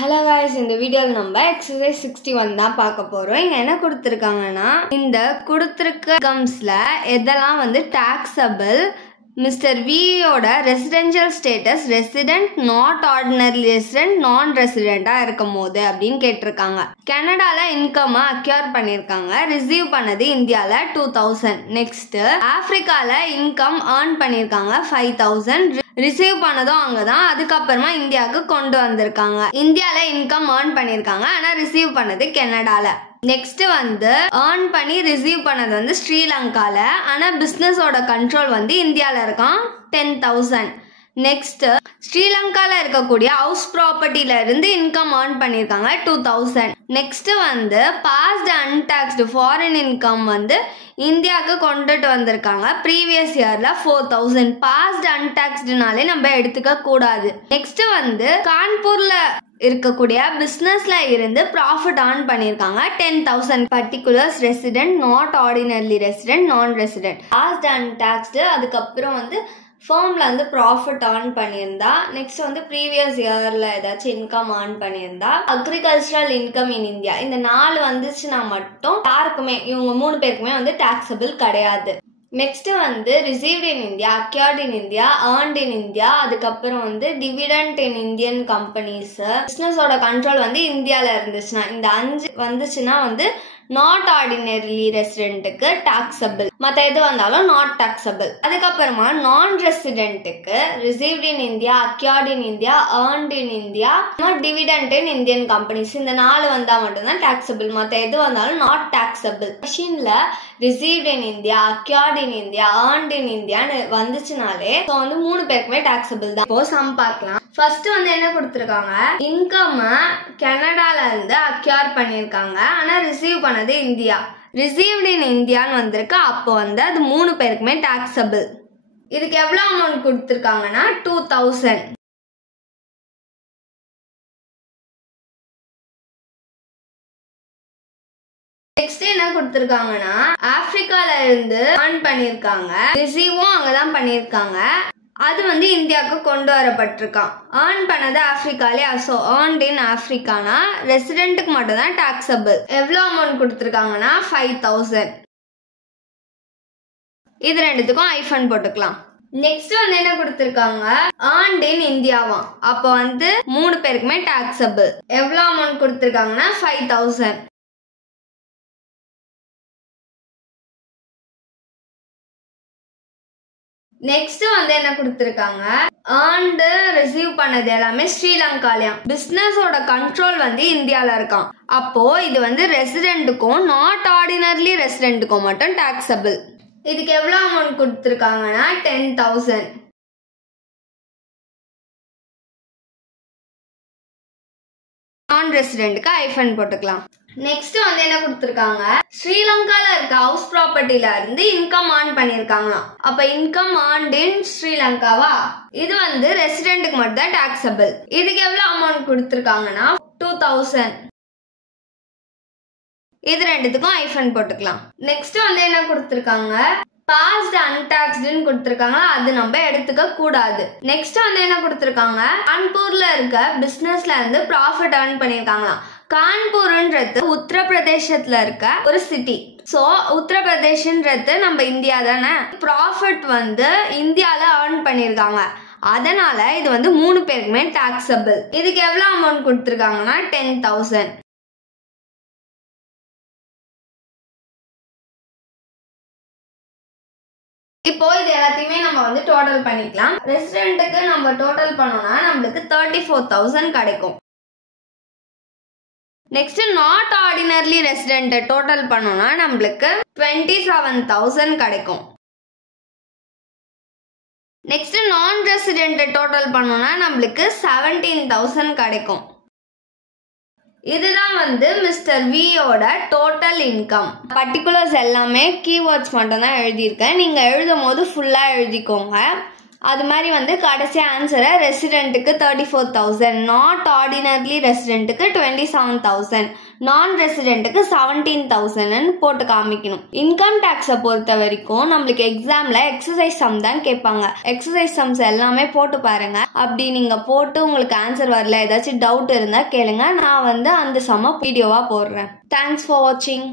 Hello guys, இந்த வீடியோல நம்ம exercise 61 தான் பார்க்க போறோம். இங்க என்ன கொடுத்திருக்காங்கன்னா இந்த கொடுத்திருக்க இன்கம்ஸ்ல எதெல்லாம் வந்து taxable Mr. V ஓட residential status resident not ordinary resident non resident இருக்கும்போது அப்படினு கேட்டிருக்காங்க. கனடால இன்கம் அக்யூர் பண்ணிருக்காங்க. ரிசீவ் பண்ணது இந்தியால 2000. நெக்ஸ்ட் ஆப்பிரிக்கால இன்கம் earn பண்ணிருக்காங்க 5000. ரிசீவ் பண்ணதும் அங்கதான். அதுக்கப்புறமா இந்தியாவுக்கு கொண்டு வந்திருக்காங்க. இந்தியால இன்கம் earn பண்ணிருக்காங்க. ஆனா ரிசீவ் பண்ணது கனடால. நெக்ஸ்ட் வந்து earn பண்ணி ரிசீவ் பண்ணது வந்து ஸ்ரீலங்கால. ஆனா பிசினஸோட கண்ட்ரோல் வந்து இந்தியால இருக்கான் 10000. நெக்ஸ்ட் ஸ்ரீலங்கால இருக்கக்கூடிய ஹவுஸ் ப்ராப்பர்ட்டில இருந்து இன்கம் earn பண்ணிருக்காங்க 2000. நெக்ஸ்ட் வந்து பாஸ்ட் அன்டாக்ஸ்டு ஃபாரின் இன்கம் வந்து இந்தியாவுக்கு கொண்டுட்டு வந்திருக்காங்க ப்ரீவியஸ் இயர்ல 4000. பாஸ்ட் அன்டாக்ஸ்டுனாலே நம்ம எடுத்துக்க கூடாது. நெக்ஸ்ட் வந்து கான்பூர்ல இருக்கக்கூடிய பிசினஸ்ல இருந்து ப்ராஃபிட் earn பண்ணிருக்காங்க 10000. Particulars resident not ordinary resident non resident past untaxed. அதுக்கப்புறம் வந்து ஃபர்ம்ல வந்து ப்ராஃபிட் earn பண்ணியிருந்தா. நெக்ஸ்ட் வந்து ப்ரீவியஸ் இயர்ல ஏதாச்சும் இன்கம் earn பண்ணியிருந்தா. அக்ரிகல்ச்சரல் இன்கம் இன் இந்தியா இந்த 4 வந்துச்சுன்னா மட்டும் யாருக்குமே இவங்க 3 பேருக்குமே வந்து டாக்ஸபிள் கிடையாது. நெக்ஸ்ட் வந்து received in India, accrued in India, earned in India, அதுக்கப்புறம் வந்து டிவிடெண்ட் இன் இந்தியன் கம்பெனிஸ். பிசினஸோட கண்ட்ரோல் வந்து இந்தியால இருந்துச்சுன்னா இந்த 5 வந்துச்சுன்னா வந்து நாட் ஆர்டினரி ரெசிடென்ட்டுக்கு டாக்ஸபிள். மற்ற எது வந்தாலும் நாட் டாக்ஸபிள். அதுக்கப்புறமா நான் ரெசிடென்ட்டுக்கு received in India, accrued in India, earned in India, dividend in Indian companies இந்த 4 வந்தா மட்டும்தான் டாக்ஸபிள். மற்ற எது வந்தாலும் நாட் டாக்ஸபிள். மிஷின்ல received in India, accrued in India, earned in இந்தியான்னு வந்துச்சுனாலே வந்து 3 பேருக்குமே டாக்ஸபிள் தான். இப்போ சம் பார்க்கலாம். ஃபர்ஸ்ட் வந்து என்ன கொடுத்திருக்காங்க, இன்கம் கனடால இருந்து அக்யூர் பண்ணிருக்காங்க. ஆனா ரிசீவ் பண்ணது இந்தியா. ரிசீவ்ட் இன் இந்தியான்னு வந்திருக்கு. அப்போ வந்து அது 3 பேருக்குமே டாக்ஸபிள். இதுக்கு எவ்வளவு அமௌண்ட் கொடுத்திருக்காங்கன்னா 2000. நெக்ஸ்ட் என்ன கொடுத்திருக்காங்கன்னா ஆப்பிரிக்கால இருந்து earn பண்ணிருக்காங்க. ரிசீவும் அங்கதான் பண்ணிருக்காங்க. அது வந்து இந்தியாவுக்கு கொண்டு வரப்பட்டிருக்கான். earn பண்ணது ஆப்பிரிக்காலே. ஸோ earned in ஆப்பிரிக்கானா ரெசிடென்ட்டுக்கு மட்டும் தான் டாக்ஸபிள். எவ்வளவு அமௌண்ட் கொடுத்திருக்காங்கன்னா 5000. இது ரெண்டுத்துக்கும் ஐஃபன் போட்டுக்கலாம். நெக்ஸ்ட் வந்து என்ன கொடுத்திருக்காங்க earned in இந்தியாவா. அப்போ வந்து 3 பேருக்குமே டாக்ஸபிள். எவ்வளவு அமௌண்ட் கொடுத்திருக்காங்கன்னா 5000. நெக்ஸ்ட் வந்து என்ன கொடுத்திருக்காங்க earned ரிசீவ் பண்ணது எல்லாமே ஸ்ரீலங்காலயா. பிசினஸோட கண்ட்ரோல் வந்து இந்தியால இருக்கான். அப்போ இது வந்து ரெசிடென்ட்டுக்கும் நாட் ஆர்டினரி ரெசிடென்ட்டுக்கும் மட்டும் டாக்ஸபிள். இதுக்கு எவ்வளவு அமௌண்ட் கொடுத்திருக்காங்கன்னா 10000. நான் ரெசிடென்ட்க்கு ஐஃபன் போட்டுக்கலாம். நெக்ஸ்ட் வந்து என்ன கொடுத்திருக்காங்க ஸ்ரீலங்கால இருக்க ஹவுஸ் ப்ராப்பர்ட்டில இருந்து இன்கம் earn பண்ணிருக்காங்களாம். அப்ப இன்கம் earned in ஸ்ரீலங்காவா. இது வந்து ரெசிடென்ட்க்கு மட்டும் தான் டாக்ஸபிள். இதுக்கு எவ்வளவு அமௌண்ட் கொடுத்திருக்காங்கன்னா 2000. இது ரெண்டுத்துக்கும் ஐஃபன் போட்டுக்கலாம். நெக்ஸ்ட் வந்து என்ன கொடுத்திருக்காங்க பாஸ்ட் அன்டாக்ஸ்டுன்னு கொடுத்திருக்காங்க. அது நம்ம எடுத்துக்க கூடாது. நெக்ஸ்ட் வந்து என்ன கொடுத்திருக்காங்க கான்பூர்ல இருக்க பிசினஸ்ல இருந்து ப்ராஃபிட் earn பண்ணிருக்காங்களாம். கான்பூர்ன்றது உத்தரப்பிரதேசத்துல இருக்க ஒரு சிட்டி. சோ உத்தரப்பிரதேஷ்ன்றது நம்ம இந்தியா தானே. ப்ராஃபிட் வந்து இந்தியால earn பண்ணிருக்காங்க. அதனால இது வந்து 3 பேருக்குமே டாக்ஸபிள். இதுக்கு எவ்வளவு அமௌண்ட் கொடுத்திருக்காங்கன்னா 10000. இப்போ இது எல்லாத்தையுமே நம்ம வந்து டோட்டல் பண்ணிக்கலாம். ரெசிடென்ட்டுக்கு நம்ம டோட்டல் பண்ணோம்னா நம்மளுக்கு 34000 கிடைக்கும். Next not ordinary resident total பண்ணோம்னா நம்மளுக்கு 27000 கிடைக்கும். நெக்ஸ்ட் நான் ரெசிடென்ட் டோட்டல் பண்ணோம்னா நம்மளுக்கு 17000 கிடைக்கும். இதுதான் வந்து மிஸ்டர் வி ஓட டோட்டல் இன்கம். பர்டிகுலர்ஸ் எல்லாமே கீவேர்ட்ஸ் மட்டும் தான் எழுதியிருக்கேன். நீங்க எழுதும் போது ஃபுல்லா எழுதிக்கோங்க. அது மாதிரி வந்து கடைசி ஆன்சரை ரெசிடென்ட்டுக்கு 34000, நாட் ஆர்டினரி ரெசிடென்ட்டுக்கு 27000, நான் ரெசிடென்ட்டுக்கு 17,000 போட்டு காமிக்கணும். இன்கம் டேக்ஸை பொறுத்த வரைக்கும் நம்மளுக்கு எக்ஸாம்ல எக்ஸசைஸ் சம் தான் கேட்பாங்க. எக்ஸசைஸ் சம்ஸ் எல்லாமே போட்டு பாருங்க. அப்படி நீங்க போட்டு உங்களுக்கு ஆன்சர் வரல, ஏதாச்சும் டவுட் இருந்தா கேளுங்க. நான் அந்த சம்ம வீடியோவா போடுறேன். தேங்க்ஸ் ஃபார் வாட்சிங்.